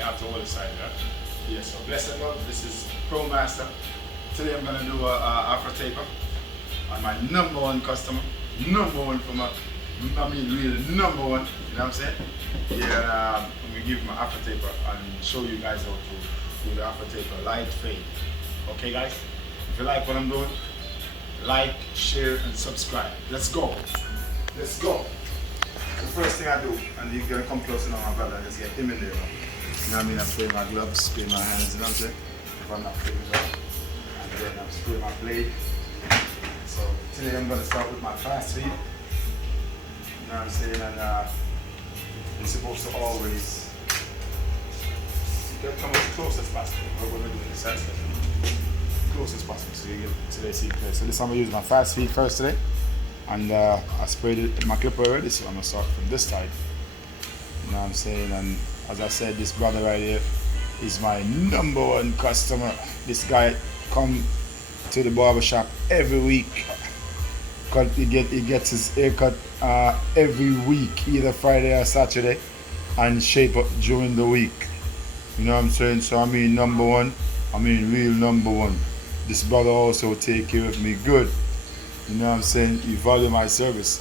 Okay, after all the side, yeah. So blessed love, this is Pro Master. Today I'm gonna do a afro taper on my number one customer. Number one for my, I mean really number one, you know what I'm saying? Yeah, I'm gonna give him my afro taper and show you guys how to do the afro taper, light fade. Okay guys? If you like what I'm doing, like, share, and subscribe. Let's go. Let's go. The first thing I do, and you're gonna come closer now, my brother, let's get him in there. You know what I mean? I'm spraying my gloves, spraying my hands, you know what I'm saying? If I'm not finished up. And then I'm spraying my blade. So today I'm gonna start with my fast feed. You know what I'm saying? And you're supposed to always get come as close as possible when we're doing this session. Close as possible so you get to the seat clear. So this time I'm using my fast feed first today. And I sprayed it in my clipper already, so I'm gonna start from this side. You know what I'm saying? And as I said, this brother right here is my number one customer. This guy come to the barbershop every week. He gets his haircut every week, either Friday or Saturday, and shape up during the week. You know what I'm saying? So I mean number one, I mean real number one. This brother also take care of me good. You know what I'm saying? He value my service.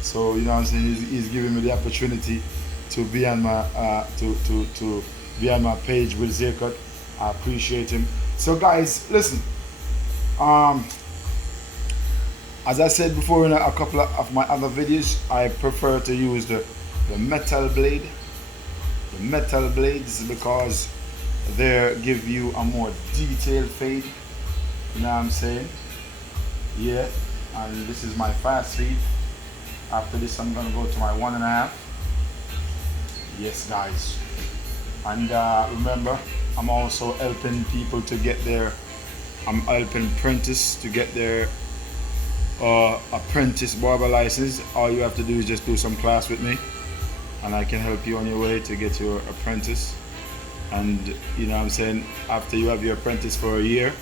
So you know what I'm saying? He's giving me the opportunity to be on my to be on my page with his haircut. I appreciate him. So guys, listen. As I said before in a couple of my other videos, I prefer to use the metal blade. The metal blades because they give you a more detailed fade. You know what I'm saying? Yeah. And this is my fast feed. After this I'm gonna go to my 1.5. Yes guys. And remember, I'm also helping people to get their, I'm helping apprentices to get their apprentice barber license. All you have to do is just do some class with me and I can help you on your way to get your apprentice. And you know what I'm saying, after you have your apprentice for a year,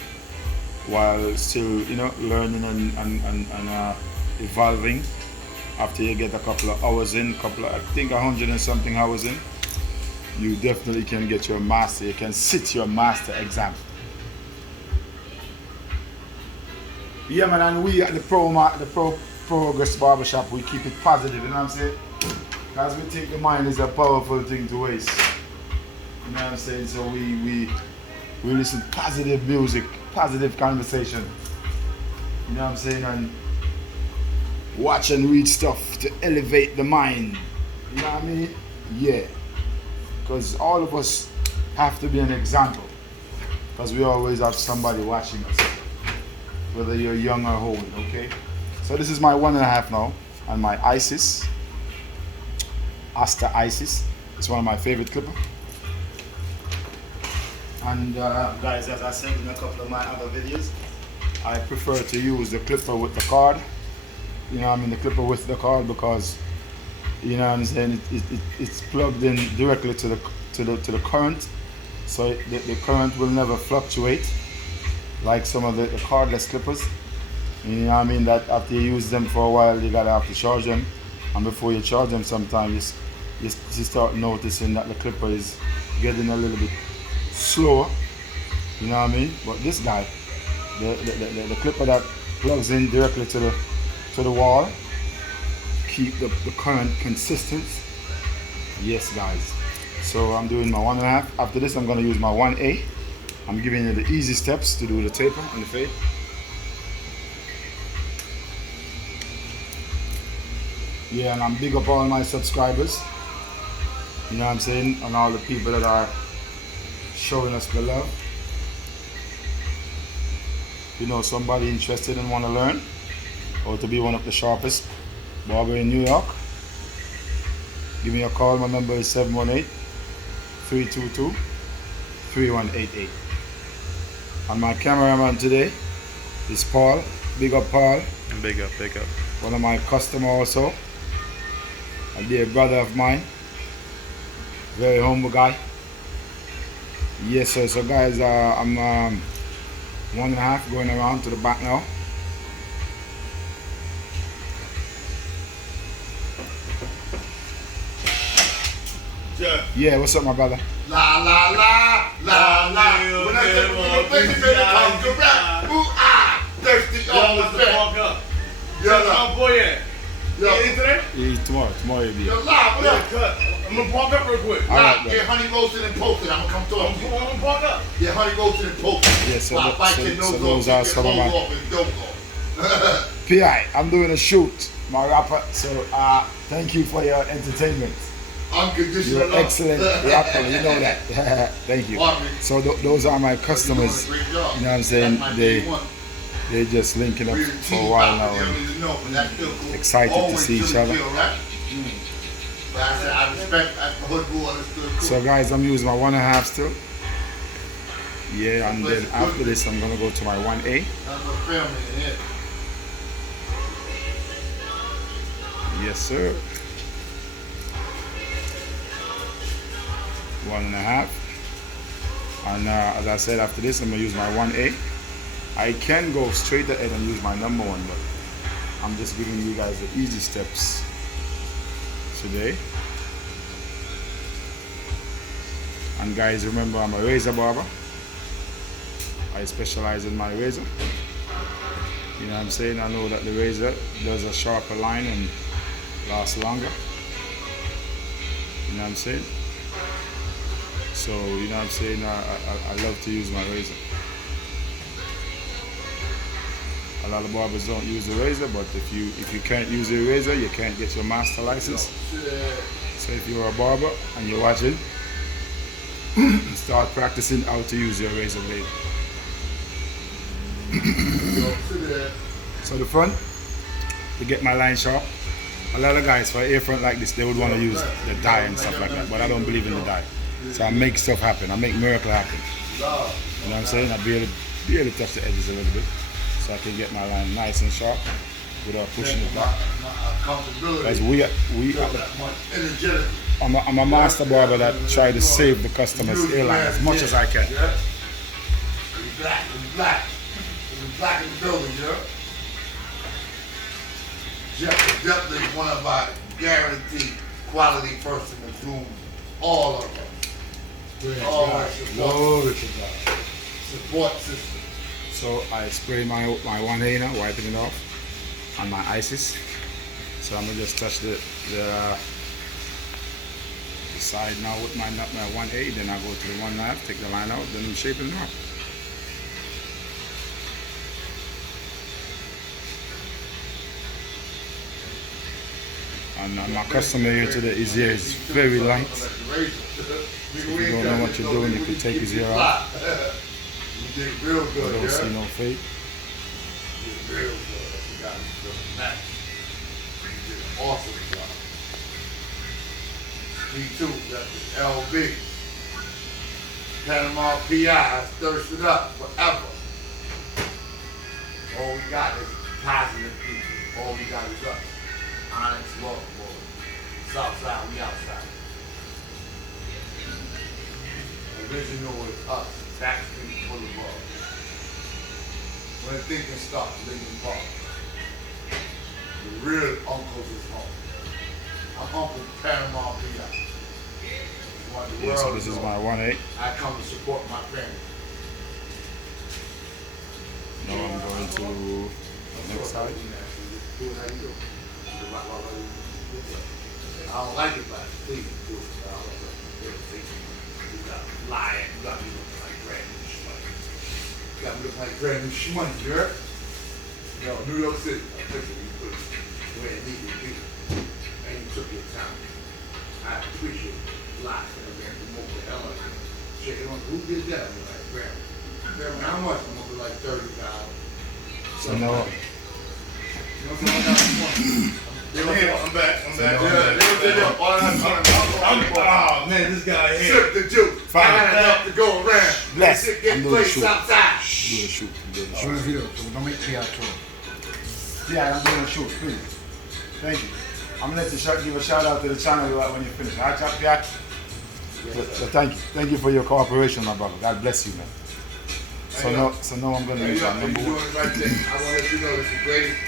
while still, you know, learning and evolving, after you get a couple of hours in, I think 100 and something hours in, you definitely can get your master. You can sit your master exam. Yeah man, and we at the Progress Barbershop, we keep it positive, you know what I'm saying? Because we think the mind is a powerful thing to waste. You know what I'm saying? So we listen to positive music, positive conversation. You know what I'm saying? And watch and read stuff to elevate the mind. You know what I mean? Yeah. Because all of us have to be an example. Because we always have somebody watching us. Whether you're young or old, okay? So this is my 1.5 now. And my Isis. Asta Isis. It's one of my favorite clippers. And guys, as I said in a couple of my other videos, I prefer to use the clipper with the card. You know, I mean the clipper with the card because, you know what I'm saying, it's plugged in directly to the current, so the current will never fluctuate like some of the cardless clippers. You know what I mean, that after you use them for a while, you gotta have to charge them, and before you charge them, sometimes you start noticing that the clipper is getting a little bit slower, you know what I mean? But this guy, the clipper that plugs in directly to the wall, keep the current consistent. Yes guys. So I'm doing my 1.5. After this I'm gonna use my 1A. I'm giving you the easy steps to do the taper and the fade. Yeah, and I'm big up all my subscribers. You know what I'm saying? And all the people that are showing us the love. You know, somebody interested and want to learn how to be one of the sharpest barber in New York, give me a call. My number is 718-322-3188. And my cameraman today is Paul. Big up Paul. Big up. One of my customers also. A dear brother of mine. Very humble guy. Yes sir, so guys, I'm 1.5 going around to the back now. Yeah, what's up, my brother? La la la la la. When I said when the baby comes to rap, ooh ah, thirsty on the back. Yo, boy, yeah. Tomorrow he'll be here. Yo, live, what up? I'm gonna park up real quick. Alright, Get honey roasted and posted. I'm gonna come talk to you. I'm gonna park up. Yeah, honey roasted and posted. Yeah, so those are some of my... my... P.I., I'm doing a shoot, my rapper, so thank you for your entertainment. Unconditional You're love. excellent rapper, you know that. Thank you. So those are my customers, you know what I'm saying, they're just linking up for a while now and excited to see each other. So guys, I'm using my 1.5 still. Yeah, and then after this I'm gonna go to my 1A. Yes sir. 1.5. And as I said, after this I'm gonna use my 1A. I can go straight ahead and use my number 1, but I'm just giving you guys the easy steps today. And guys, remember, I'm a razor barber. I specialize in my razor. You know what I'm saying? I know that the razor does a sharper line and lasts longer. You know what I'm saying? So, you know what I'm saying? I love to use my razor. A lot of barbers don't use the razor, but if you can't use the razor, you can't get your master license. So if you're a barber and you're watching, start practicing how to use your razor blade. So the front, to get my line sharp, a lot of guys for a front like this, they would want to use the dye and stuff like that, but I don't believe in the dye. So I make stuff happen, I make miracle happen. You know what I'm saying? I barely touch the edges a little bit, so I can get my line nice and sharp without pushing it back. Because I'm a master barber that try to save the customer's hairline as much as I can. Black in the building, yeah? Jeff definitely one of our guaranteed quality person to groom all of them. All our support system. So I spray my 1A now, wiping it off on my ISIS. So I'm gonna just touch the side now with my 1A, then I go to the 1.5, take the line out, then I'm shaping it up. And my customer here today, his hair is very light. So if you don't know what you're doing, you can take his hair out. You don't see no fade. Awesome job. Me too, that's the LB. Panama PI thirsted up forever. All we got is positive people. All we got is us. Onyx Love Boy. Southside, we outside. Original is us. Backstreet Boulevard. When thinking starts, Lincoln Park. The real uncles is home. I'm Uncle Panama P.I. Yeah, so this is my 1.8. I come to support my family. Now I'm going to the next side. I don't like it, but please do it. I don't like it. You got lying. You got me looking like brand new shmoney. You got me looking like brand new shmoney, you heard? No, New York City. I picture you put it where it needed to be. And you took your time. I appreciate it. Lots of them promote the hell out of it. Check it on who did that. I'm like, Grandma, how much? I'm gonna be like 30,000. So now, I'm back. Oh man, this guy here. Sip the juice. Find enough to go around. Bless. Get placed outside. do the shoot. Shoot a video, so don't make PR tour. Yeah, I'm doing a shoot, please. Thank you. I'm gonna let you give a shout out to the channel when you finish. Alright, Jack? So thank you. Thank you for your cooperation, my brother. God bless you, man. So now I'm gonna use my number one. Right there. I want to let you know this is the greatest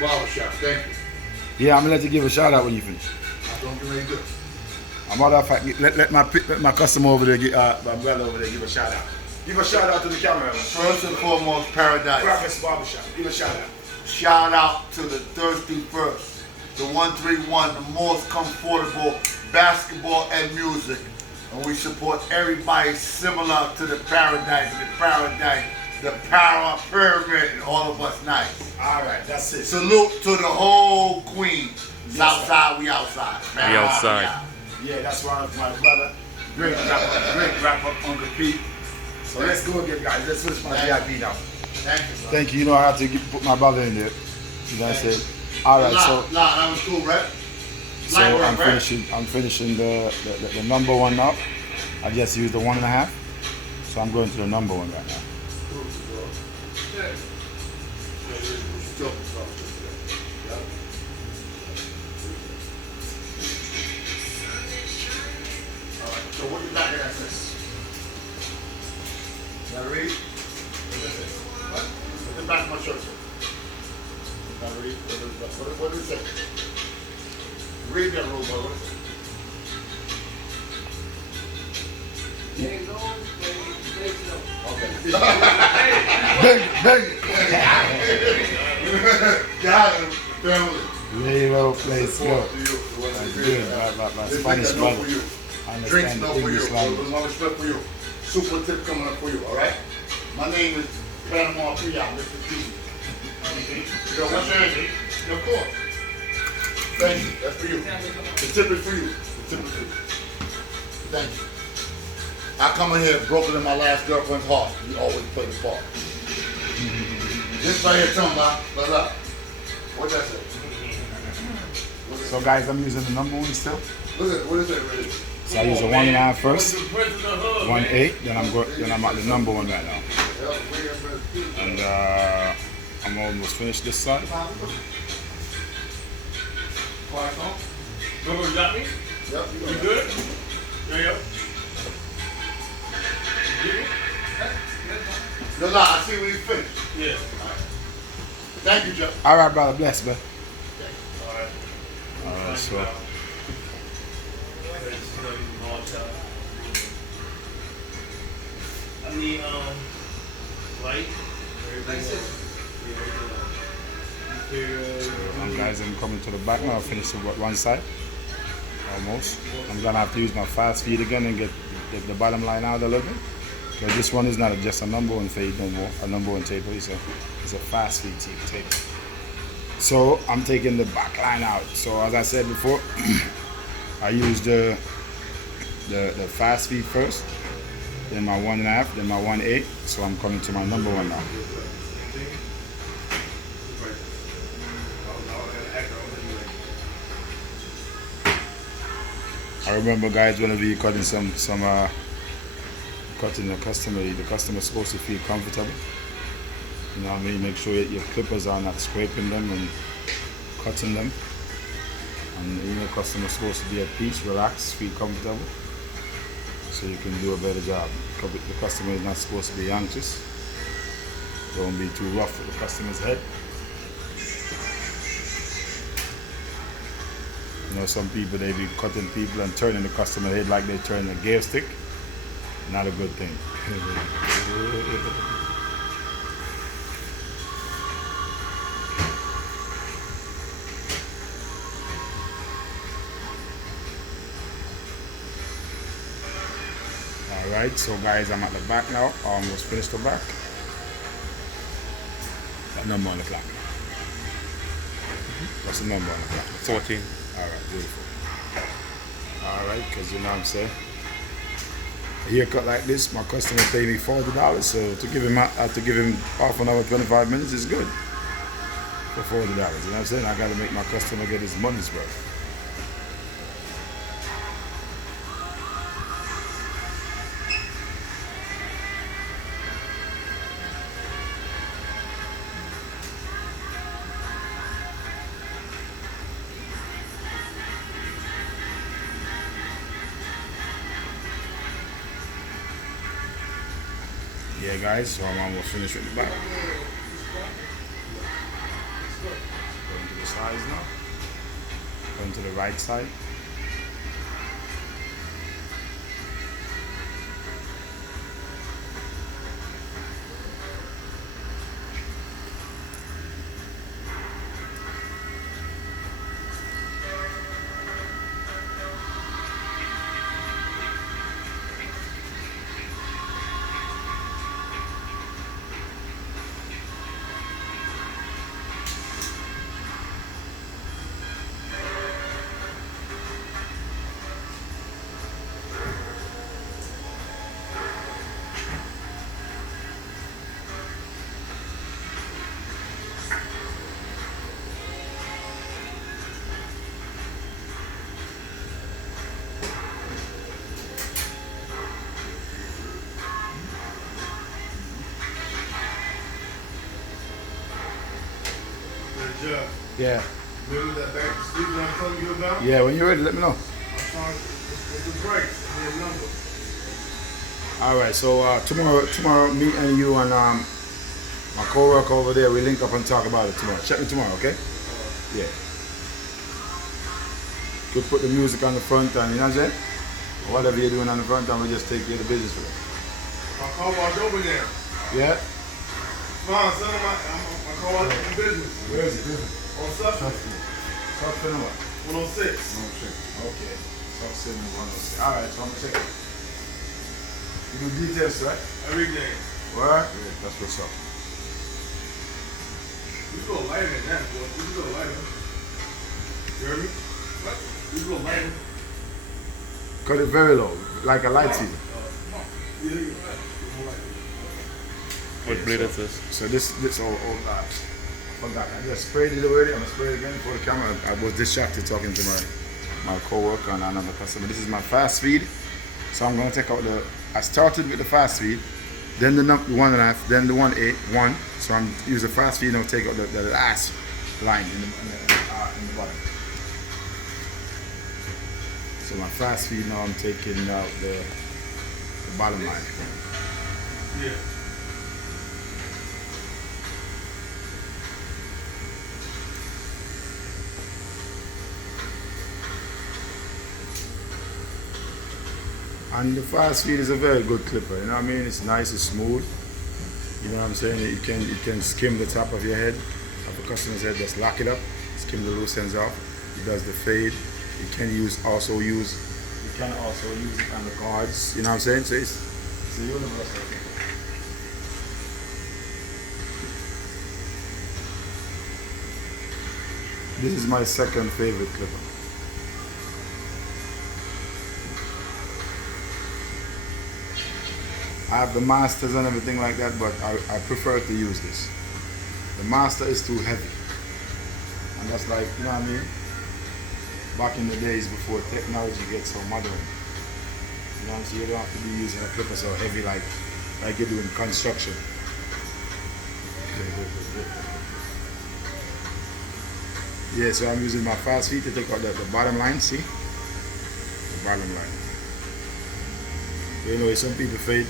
barbershop. Thank you. Yeah, I'm gonna let you give a shout out when you finish. I don't get ready to do it. A matter of fact, let my customer over there, my brother over there, give a shout out. Give a shout out to the camera. First and foremost, Paradise. Breakfast Barbershop. Give a shout out. Shout out to the Thirsty First, the 131, the most comfortable basketball and music. And we support everybody similar to the Paradise, the Power Pyramid, and all of us nice. All right, that's it. Salute to the whole Queen. Southside, we outside. We outside. Yeah, that's my brother. Great rapper, Uncle Pete. So let's go again, guys. Let's switch my VIP now. Thank you, bro. Thank you. You know I have to put my brother in there. You know what I said? All right, so that was cool, right? I'm finishing the number one now. I just used the 1.5, so I'm going to the number one right now. So what you got here that says? Now read. What? Put the back of my shirt, sir. Now read. What does it say? Read that rule, boy. What is it? Okay. Got him, family. Little place go. That's good. My Spanish brother. Drinks Understand no the for you. English A language. lot of respect for you. Super tip coming up for you, alright? My name is Panama P.I. Mr. T. Yo, what's your name? Yo, of course. Thank you. That's for you. The tip is for you. The tip is for you. Thank you. I come in here broken in my last girlfriend's heart. You always play the part. This right here talking about, look. What that say? So guys, I'm using the number one still. Look at what is that really? So I use the 1.5 first, 1.8, then I'm at the number one right now. And I'm almost finished this side. Remember you got me? Yep, You good? There you go. Yo, I see when you finished. Yeah. Thank you, Joe. All right, brother, bless, man. All right. All right, so I need light. guys, I'm coming to the back now. I finished with one side, almost. I'm gonna have to use my fast feed again and get the bottom line out a little bit. Because this one is not just a number one feed no more, a number one taper. It's a fast feed taper. So I'm taking the back line out. So as I said before, I use the fast feed first, then my 1.5, then my 1.8. So I'm coming to my number one now. I remember, guys, whenever you're cutting cutting the customer's supposed to feel comfortable. You know what I mean? Make sure your clippers are not scraping them and cutting them. And you know, customer's supposed to be at peace, relax, feel comfortable, so you can do a better job. The customer is not supposed to be anxious. Don't be too rough with the customer's head. You know, some people, they be cutting people and turning the customer head like they turn a gear stick. Not a good thing. Alright, so guys, I'm at the back now. I almost finished the back. That number on the clock. What's the number on the clock? 14. Alright, beautiful. Alright, because you know what I'm saying? A haircut like this, my customer paid me $40, so to give him half an hour, 25 minutes is good for $40. You know what I'm saying? I got to make my customer get his money's worth. Yeah, guys, so I'm almost finished with the back. Going to the sides now. Going to the right side. Yeah. Yeah. Remember that back to sleep that I'm telling you about? Yeah, when you're ready, let me know. I'm trying it's the break. It's the number. Alright, so tomorrow, me and you and my co-worker over there, we link up and talk about it tomorrow. Check me tomorrow, okay? Yeah. Could put the music on the front and, you know what I'm saying? Whatever you're doing on the front and we just take care of the business for it. My car wash over there. Yeah? Come on, son. My car wash in business. Where is it? On Suffolk. Something what? 106. Okay. Something 106. Alright, so I'm gonna check it. You do details, right? Everything. What? Yeah, that's what's up. You go lighter than that, boy. You go lighter. You heard me? What? You go lighter. Cut it very low, like a light TV. Yeah, you're right. What blade is this? So this oh God. I forgot. I just sprayed it already. I'm gonna spray it again for the camera. I was distracted talking to my co-worker and another customer. This is my fast feed. So I'm gonna take out I started with the fast feed, then the 1.5, then the 1.8, So I'm using the fast feed and I'll take out the last line in the bottom. So my fast feed now I'm taking out the bottom line. Yeah. And the fast feed is a very good clipper, you know what I mean? It's nice, it's smooth. You know what I'm saying? It can skim the top of your head, of a customer's head, just lock it up, skim the loose ends off. It does the fade. You can also use it on the cards, you know what I'm saying? So it's a universal thing. This is my second favorite clipper. I have the masters and everything like that, but I prefer to use this. The master is too heavy. And that's like, you know what I mean? Back in the days before technology gets so modern. You know what I'm saying? You don't have to be using a clipper so heavy like you're doing construction. Yeah, so I'm using my fast feed to take out the bottom line, see? The bottom line. You know, some people fade.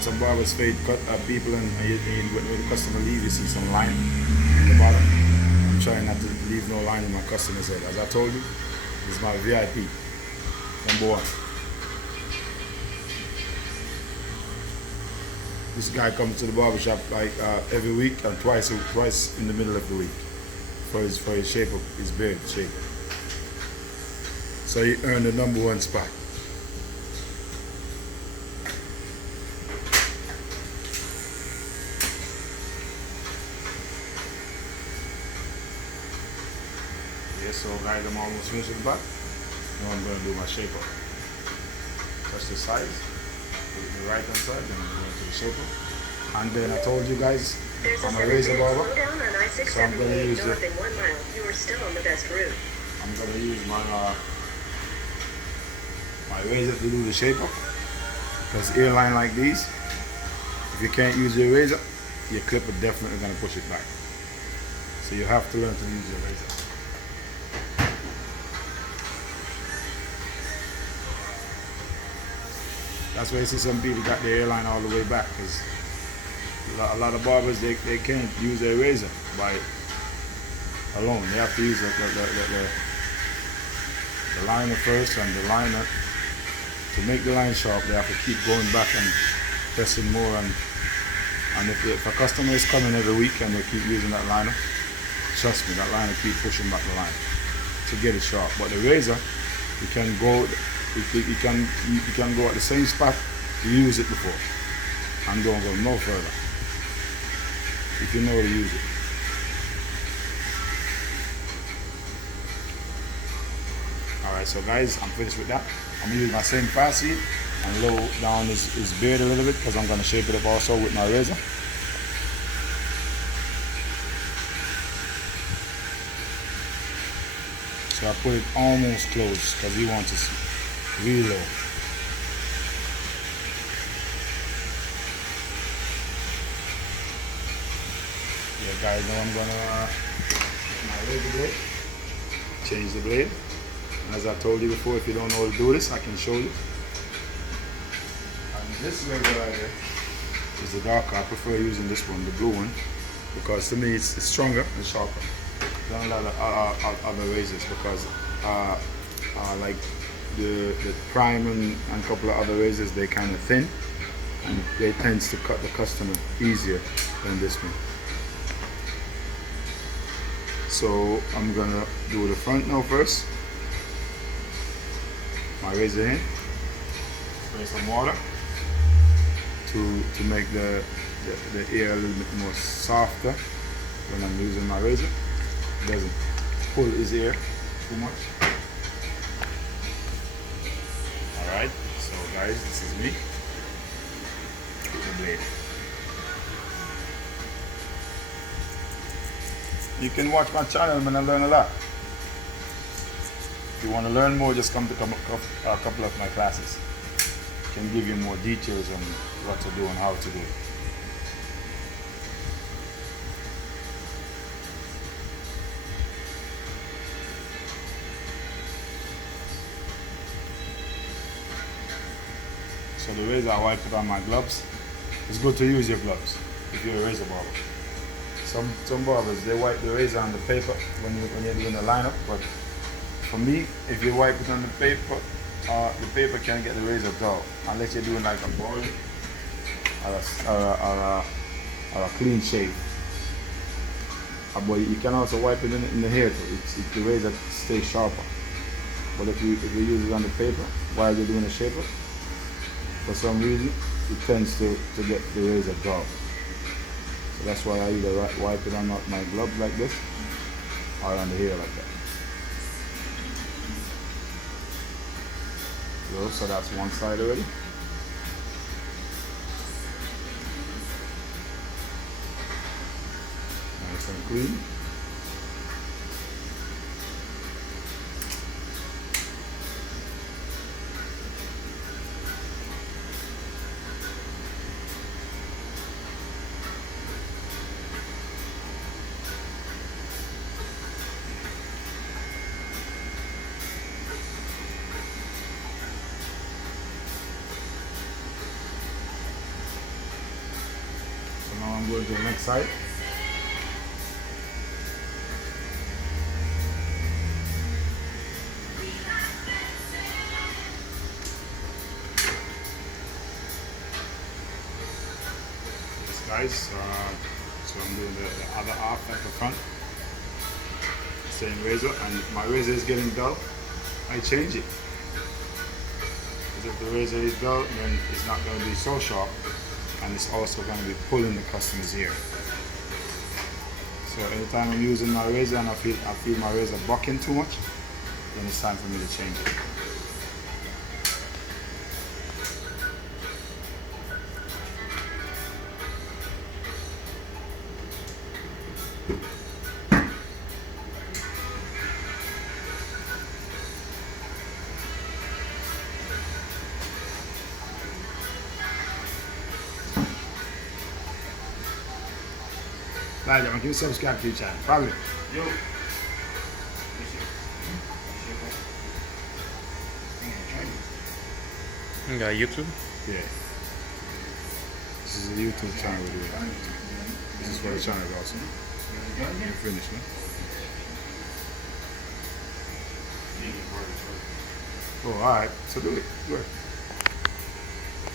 Some barbers fade cut people and when the customer leaves, you see some line in the bottom. I'm trying not to leave no line in my customer's head. As I told you, this is my VIP, number 1. This guy comes to the barbershop like every week and twice in the middle of the week for his shape of his beard shape. So he earned the number 1 spot. So guys, I'm almost finished with the back. Now I'm going to do my shape up. Touch the sides, the right hand side, then I'm going to the shape up. And then I told you guys, I'm a razor barber. So I'm going to use the, You are still on the best route. I'm going to use my razor to do the shape up. Because hairline like these, if you can't use your razor, your clipper definitely going to push it back. So you have to learn to use your razor. That's why you see some people got their hairline all the way back, because a lot of barbers they can't use their razor by alone. They have to use the liner first, and the liner to make the line sharp. They have to keep going back and pressing more. And if a customer is coming every week and they keep using that liner, trust me, that liner keep pushing back the line to get it sharp. But the razor, you can go. You can go at the same spot you use it before and don't go no further if you know how to use it. Alright, so guys, I'm finished with that. I'm using my same fast feed and low down his beard a little bit because I'm going to shape it up also with my razor. So I put it almost close because he wants to see. Really low. Yeah, guys, now I'm gonna my razor blade. Change the blade. As I told you before, if you don't know how to do this, I can show you. And this razor right here is the darker. I prefer using this one, the blue one, because to me it's stronger and sharper than a lot of other razors, because like the Prime and a couple of other razors, they kind of thin and they tend to cut the customer easier than this one. So I'm gonna do the front now first. My razor in, spray some water to make the ear a little bit more softer when I'm using my razor. It doesn't pull his ear too much. Alright, so guys, this is me. The blade. You can watch my channel and I learn a lot. If you want to learn more, just come to a couple of my classes. I can give you more details on what to do and how to do it. So the razor, I wipe it on my gloves. It's good to use your gloves if you're a razor barber. Some barbers, they wipe the razor on the paper when you're doing the lineup, but for me, if you wipe it on the paper can get the razor dull unless you're doing like a boil or a clean shave. But you can also wipe it in the hair too. The razor stays sharper. But if you use it on the paper while you're doing a shaper, for some reason it tends to get the razor dull. So that's why I either wipe it on my glove like this or on the hair like that. So that's one side already. Nice and clean. Now I'm going to the next side. Yes guys, so I'm doing the other half at the front. Same razor, and my razor is getting dull. I change it. Because if the razor is dull, then it's not going to be so sharp. And it's also going to be pulling the customer's ear. So anytime I'm using my razor and I feel my razor bucking too much, then it's time for me to change it. Right, y'all, give subscribe to your channel. Probably. Yo. You got YouTube? Yeah. This is a YouTube channel we're doing. This is for the channel also. You're finished, man. Oh, alright. So do it. Do it.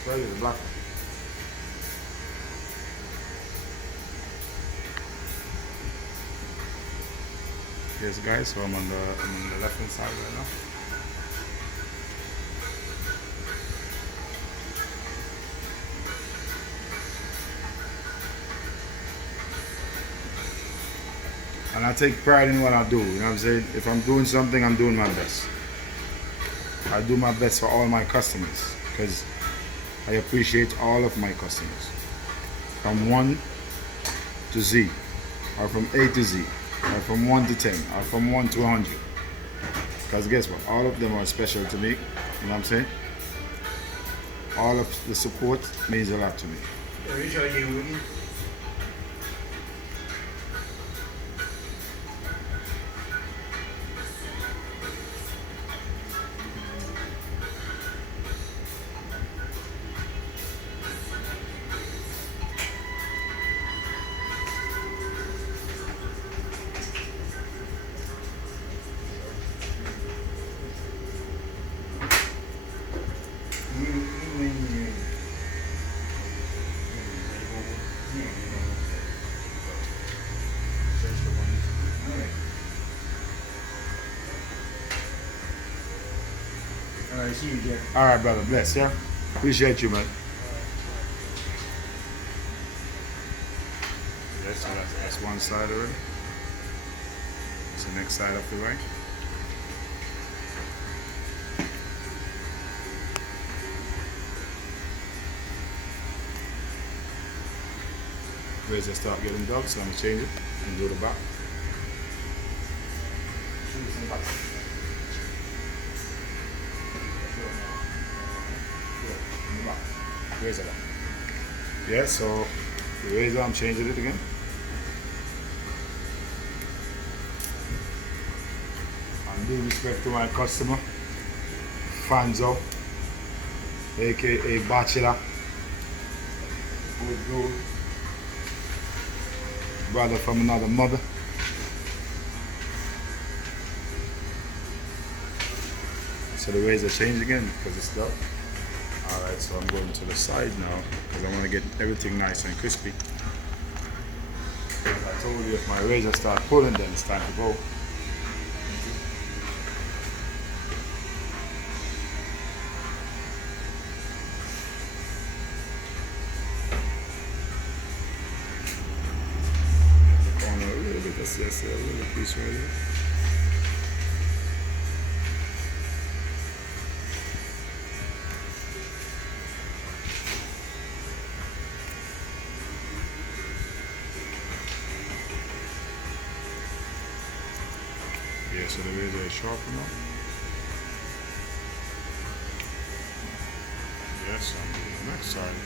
Right here, the black one. Yes guys, so I'm on the left hand side right now. And I take pride in what I do, you know what I'm saying? If I'm doing something, I'm doing my best. I do my best for all my customers because I appreciate all of my customers. From 1 to Z, or from A to Z. Or from 1 to 10, or from 1 to 100. Because guess what? All of them are special to me. You know what I'm saying? All of the support means a lot to me. see you, Jeff. All right, brother. Bless, yeah? Appreciate you, man. Yes, so that's one side already. That's the next side of the right. Razor start getting dull, so I'm gonna change it and do the back. Razor back. Yeah, so the razor, I'm changing it again. And due respect to my customer, Fanzo, aka Bachelor, good brother from another mother. So the razor changed again because it's dull. Alright, so I'm going to the side now because I want to get everything nice and crispy. As I told you, if my razor starts pulling, then it's time to go. The corner a little bit, that's just a little piece right here. Yeah, so the razor is sharp enough. Yes, I'm doing the next side.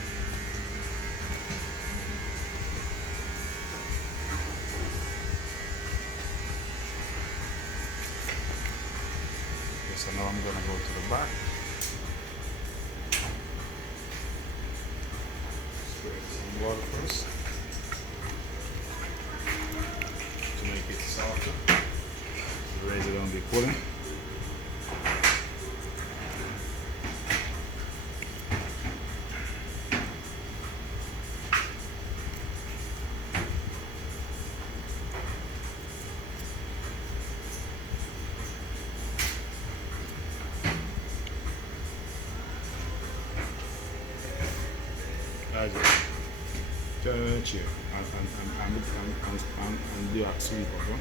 Okay, so now I'm gonna go to the back. Spray some water first to make it softer. The razor don't be pulling. That's it. Turn on the chair and do a sweep up, huh?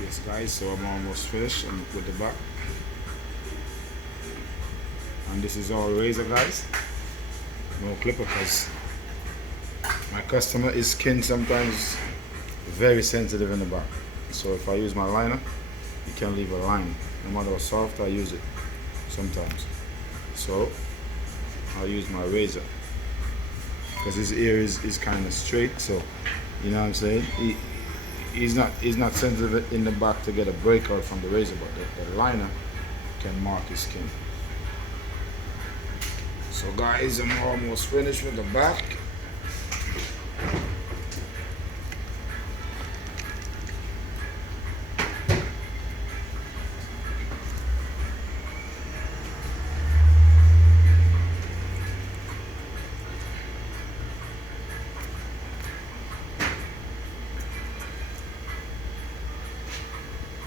Yes guys, so I'm almost finished with the back. And this is all razor guys. No clipper because my customer is skin sometimes very sensitive in the back. So if I use my liner, it can leave a line. No matter how soft I use it sometimes. So I'll use my razor. Because his ear is kind of straight, so you know what I'm saying? He's not sensitive in the back to get a breakout from the razor, but the liner can mark his skin. So guys, I'm almost finished with the back.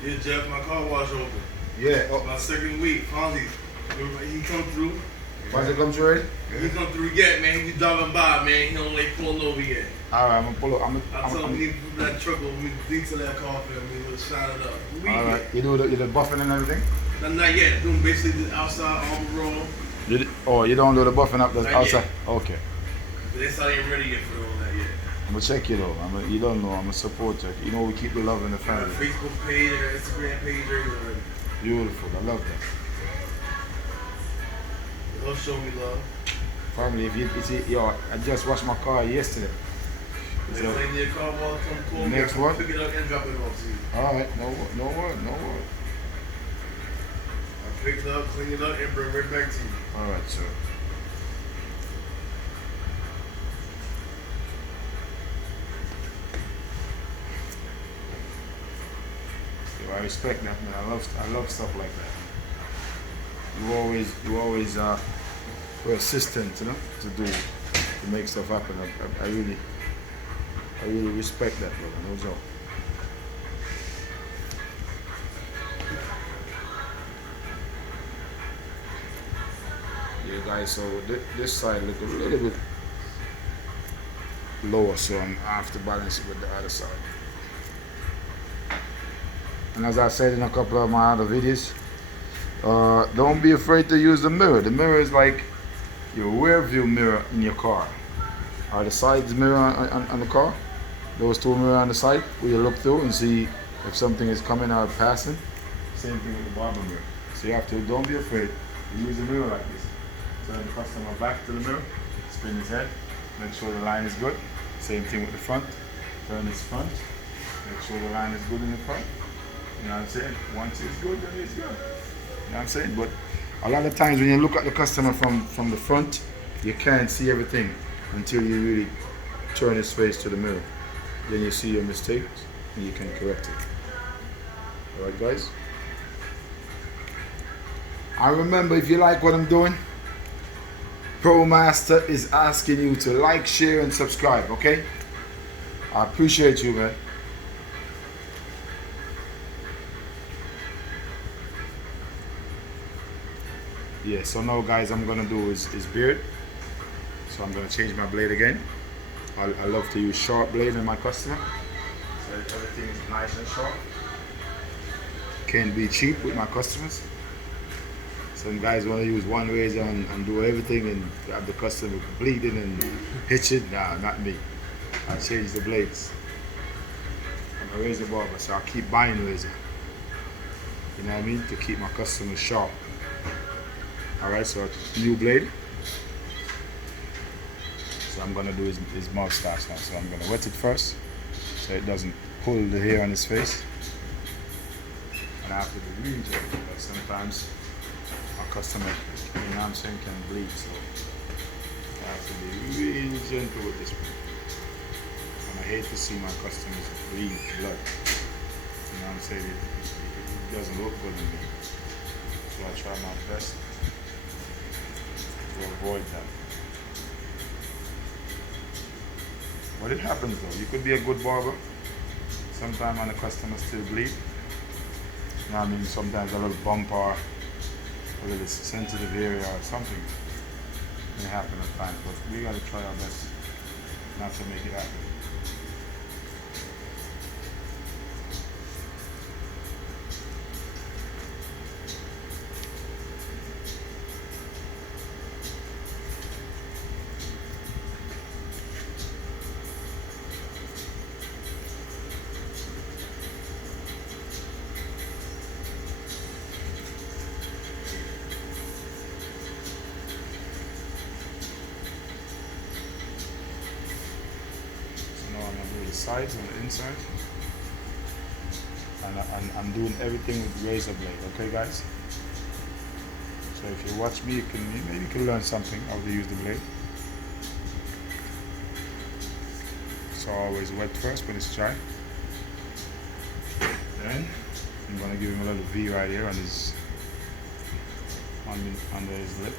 Yeah, Jeff, my car wash open. Yeah. Oh, My second week, finally. He come through. once it comes ready? He come through yet, man. He be driving by, man. He don't like pulling over yet. Alright, I'm gonna pull up. I told him he need to put that truck over me, detail that car for me, let's shine it up. We Alright, you do the buffing and everything? Not yet. Doing basically the outside armor roll. You don't do the buffing up the Not outside? yet. Okay. This I ain't ready yet for all that yet. I'm gonna check you though. You don't know, I'm a supporter. You know we keep the love in the I got a family. Facebook page, I got an Instagram page, everything. Beautiful, I love that. Love show me love. Family, if you see, yo, I just washed my car yesterday. Next time you need a car, well, come call me. Next I'll one? pick it up and drop it off to you. Alright, no word. I'll pick it up, clean it up, and bring it right back to you. Alright, sir. Yo, I respect that, man. I love stuff like that. You always persistent, you know, to make stuff happen. I really respect that, brother. No joke. Okay guys, so this side look a little bit lower, so I have to balance it with the other side. And as I said in a couple of my other videos, don't be afraid to use the mirror. The mirror is like your rear view mirror in your car, or the sides mirror on the car. Those two mirrors on the side where you look through and see if something is coming or passing. Same thing with the barber mirror. So you have to, don't be afraid to use a mirror like this. Turn the customer back to the mirror, spin his head, make sure the line is good. Same thing with the front. Turn his front, make sure the line is good in the front. You know what I'm saying? Once it's good, then it's good. You know what I'm saying? But a lot of times when you look at the customer from the front, you can't see everything until you really turn his face to the mirror. Then you see your mistakes and you can correct it. Alright guys? I remember, if you like what I'm doing, Pro Master is asking you to like, share and subscribe, okay? I appreciate you, man. Yeah, so now guys, I'm gonna do is beard. So I'm gonna change my blade again. I love to use sharp blade in my customer. So everything is nice and sharp. Can't be cheap with my customers. Some guys want to use one razor and do everything and have the customer bleeding and hitching. Nah, not me. I change the blades. I'm a razor barber, so I keep buying razor. You know what I mean? To keep my customers sharp. Alright, so new blade. So I'm gonna do his mustache now. So I'm gonna wet it first so it doesn't pull the hair on his face. And I have to be really gentle because sometimes my customer, you know what I'm saying, can bleed. So I have to be really gentle with this one. And I hate to see my customers bleed blood. You know what I'm saying? It doesn't look good on me. So I try my best to avoid that. But it happens though. You could be a good barber. Sometimes when the customer still bleed. You know what I mean? Sometimes a little bump or a little sensitive area or something may happen at times. But we gotta try our best not to make it happen. Sides on the inside, and I'm doing everything with razor blade. Okay, guys. So if you watch me, maybe you can learn something how to use the blade. So always wet first when it's dry. Then I'm gonna give him a little V right here on his under his lip.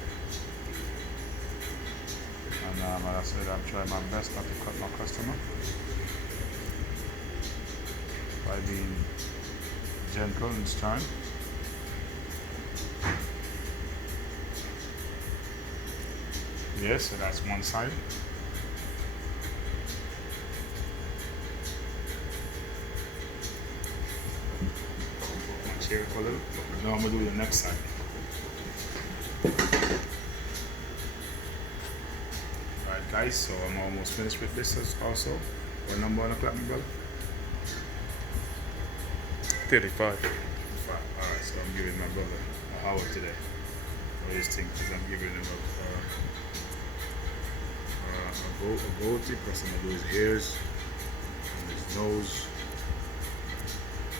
And like I said, I'm trying my best not to cut my customer. By being gentle and stern. Yes, so that's one side. My chair for a little. Now I'm gonna do the next side. Alright guys, so I'm almost finished with this also. What number on the clock, my brother? 35. Alright, so I'm giving my brother an hour today for his thing, because I'm giving him a goatee, plus I'm gonna do his ears and his nose.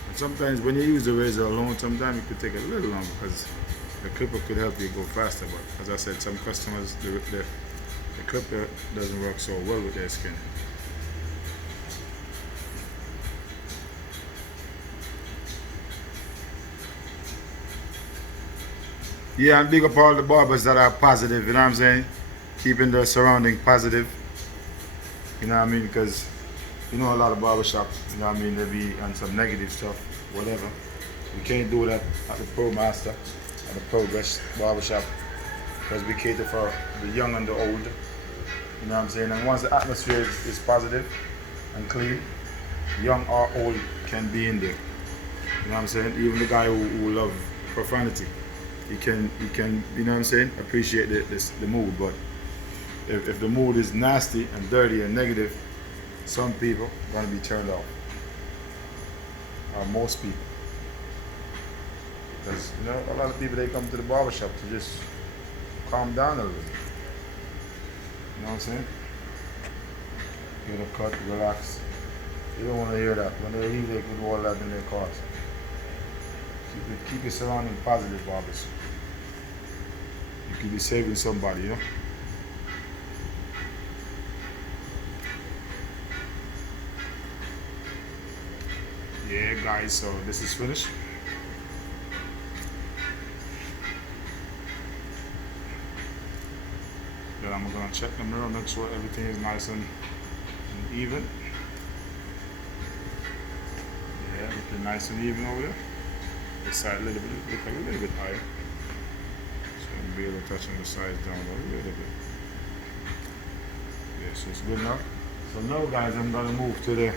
And sometimes when you use the razor alone, sometimes it could take a little longer because the clipper could help you go faster. But as I said, some customers, the clipper doesn't work so well with their skin. Yeah, and big up all the barbers that are positive, you know what I'm saying? Keeping the surrounding positive. You know what I mean? Because you know a lot of barbershop, you know what I mean, they be on some negative stuff, whatever. We can't do that at the Pro Master, at the Progress Barbershop. because we cater for the young and the old. You know what I'm saying? And once the atmosphere is positive and clean, young or old can be in there. You know what I'm saying? Even the guy who love profanity, he can, you know what I'm saying, appreciate the mood. But if the mood is nasty and dirty and negative, some people are gonna be turned off. Or most people. Because you know, a lot of people, they come to the barbershop to just calm down a little bit. You know what I'm saying? Get a cut, relax. You don't want to hear that. When they leave, they put all that in their cars. Keep your surrounding positive, barbers. You could be saving somebody, you know? Yeah, guys, so this is finished. Then I'm gonna check the mirror, make sure everything is nice and even. Yeah, looking nice and even over there. This side a little bit, look like a little bit higher. So I'm be able to touch on the sides down a little bit. Yeah, so it's good now. So now, guys, I'm gonna move to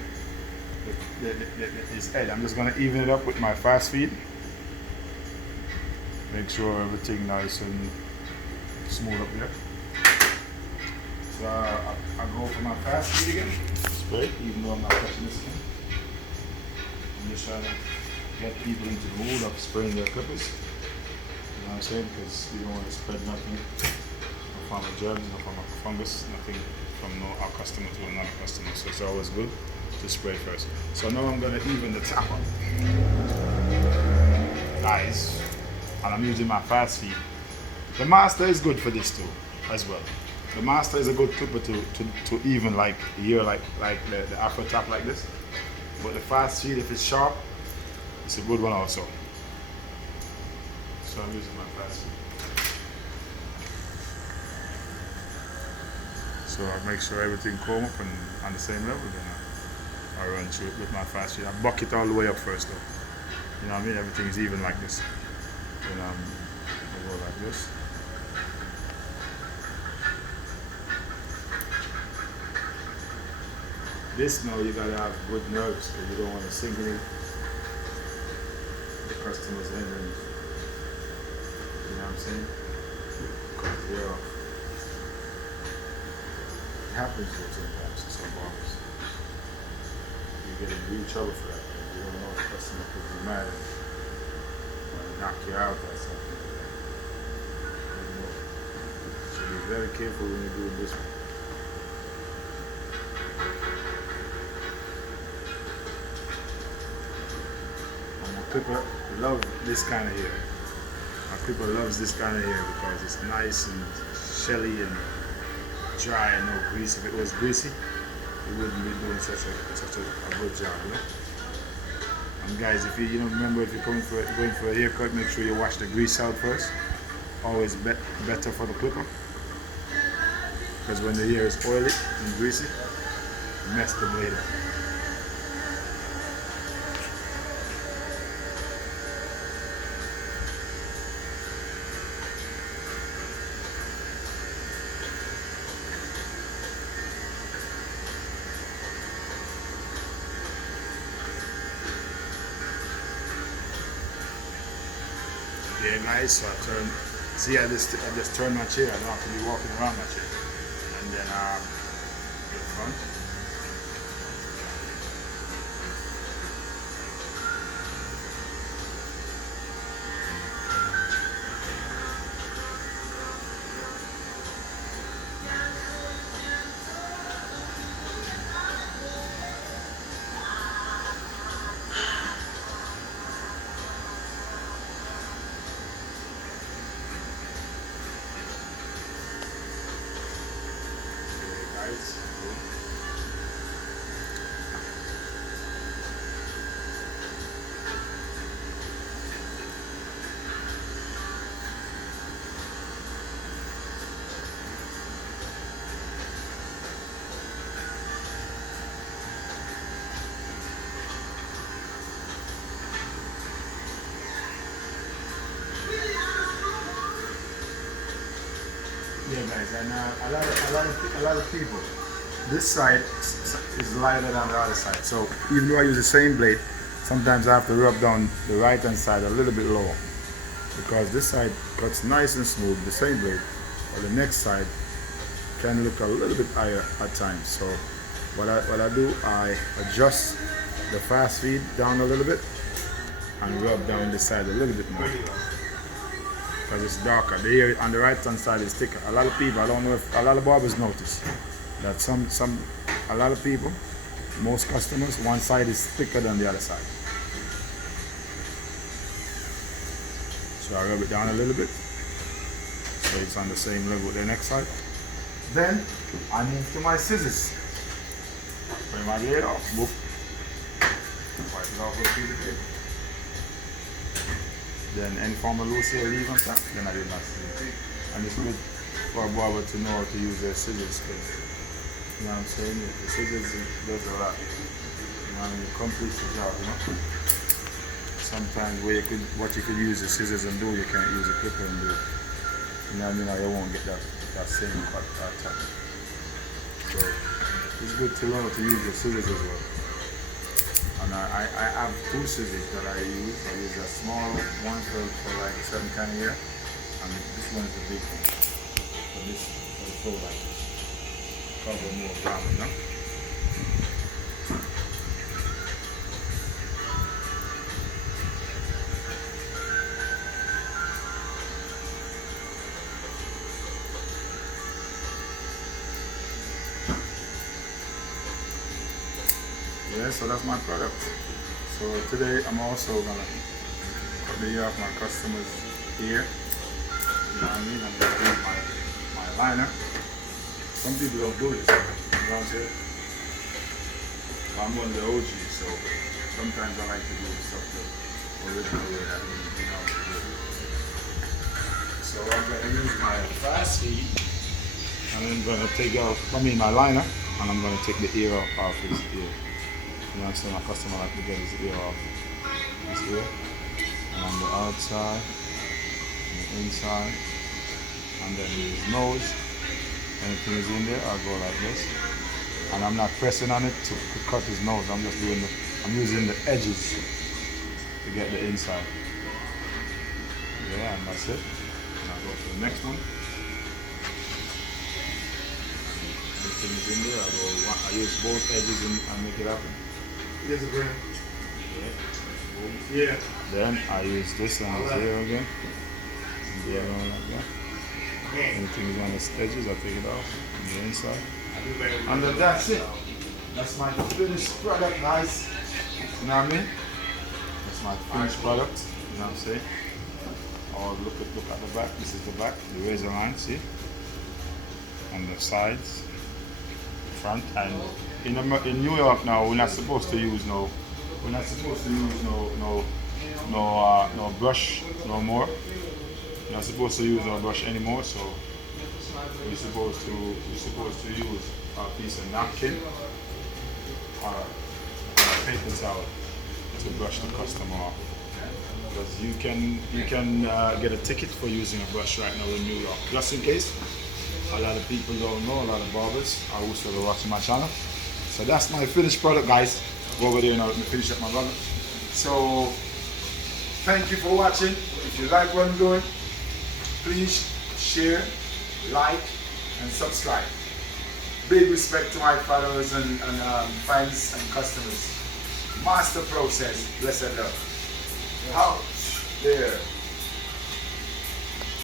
this edge. I'm just gonna even it up with my fast feed. Make sure everything nice and smooth up there. So I go for my fast feed again. Spray, even though I'm not touching this again. I'm just trying to get people into the mood of spraying their clippers. You know what I'm saying? Because you don't want to spread nothing. No from a germs, no from a fungus, nothing from our customer to another customer. So it's always good to spray first. So now I'm gonna even the top up. Guys, and I'm using my fast feed. The master is good for this too, as well. The master is a good clipper to even like here, like the afro top like this. But the fast feed, if it's sharp, it's a good one also. So I'm using my fast feed. So I make sure everything comb up and on the same level, then I run through it with my fast feed. I buck it all the way up first though. You know what I mean? Everything is even like this. Then I go like this. This now you gotta have good nerves because you don't want to sink in the customers in and you know what I'm saying? Because it happens here sometimes to some barbers. You get in real trouble for that. You don't know if the customer could be mad and knock you out or something like that. You know. So be very careful when you're doing this one. Clipper love this kind of hair. My clipper loves this kind of hair because it's nice and shelly and dry and no grease. If it was greasy, it wouldn't be doing such a good job, you know. And guys, if you remember, if you're going for a haircut, make sure you wash the grease out first. Always better for the clipper because when the hair is oily and greasy, it messes the blade up. Yeah, guys, so I just turn my chair. I don't have to be walking around my chair. And then get front. Yeah, guys, and a lot of people, this side is lighter than the other side. So even though I use the same blade, sometimes I have to rub down the right hand side a little bit lower because this side cuts nice and smooth, the same blade, but the next side can look a little bit higher at times. So what I do, I adjust the fast feed down a little bit and rub down this side a little bit more because it's darker. The area on the right hand side is thicker. A lot of people, I don't know if a lot of barbers notice that a lot of people, most customers, one side is thicker than the other side. So I rub it down a little bit so it's on the same level with the next side. Then I move to my scissors. Bring my blade off, whoop. Wipe it off with a piece of paper. Then any form of loose hair leave on top, then I use my scissors. And it's good for a barber to know how to use their scissors because, you know what I'm saying? The scissors does a lot. You know what I mean? It completes the job, you know? Sometimes what you could use the scissors and do, you can't use a clipper and do it. You know what I mean? Or you won't get that same cut that time. So it's good to learn how to use your scissors as well. And I have two scissors that I use. I use a small one for like certain kind of hair, and this one is a big one. So this will like cover more ground, you know? Yeah, so that's my product. So today I'm also gonna cut the ear off my customer's ear. You know what I mean? I'm gonna use my liner. Some people don't do this, you know what I'm saying? I'm one of the OGs, so sometimes I like to do stuff the original way that you know. So I'm gonna use my fast feed and I'm gonna take out, my liner, and I'm gonna take the ear off his ear. You know what I'm saying? My customer like to get his ear off his ear. And on the outside, and the inside, and then his nose. Anything is in there, I'll go like this. And I'm not pressing on it to cut his nose. I'm just I'm using the edges to get the inside. Yeah, and that's it. And I'll go to the next one. Anything is in there, I use both edges and make it happen. Yes, a brand. Yeah. Yeah. Then I use this on his ear again. Yeah, like that. Anything is on the edges, I take it off on the inside. And then that's it. That's my finished product, guys. You know what I mean? That's my finished product. You know what I'm saying? Oh, look at the back. This is the back, the razor line. See? On the sides, front, and in New York now, we're not supposed to use no brush no more. We're not supposed to use no brush anymore. So we're supposed to use a piece of napkin or a paper towel to brush the customer off. Because you can get a ticket for using a brush right now in New York. Just in case, a lot of people don't know, a lot of barbers are also watching my channel. So that's my finished product, guys. Go over there now, let me finish up my brother. So thank you for watching. If you like what I'm doing, please share, like, and subscribe. Big respect to my followers and fans and customers. Master process, blessed love. Out there.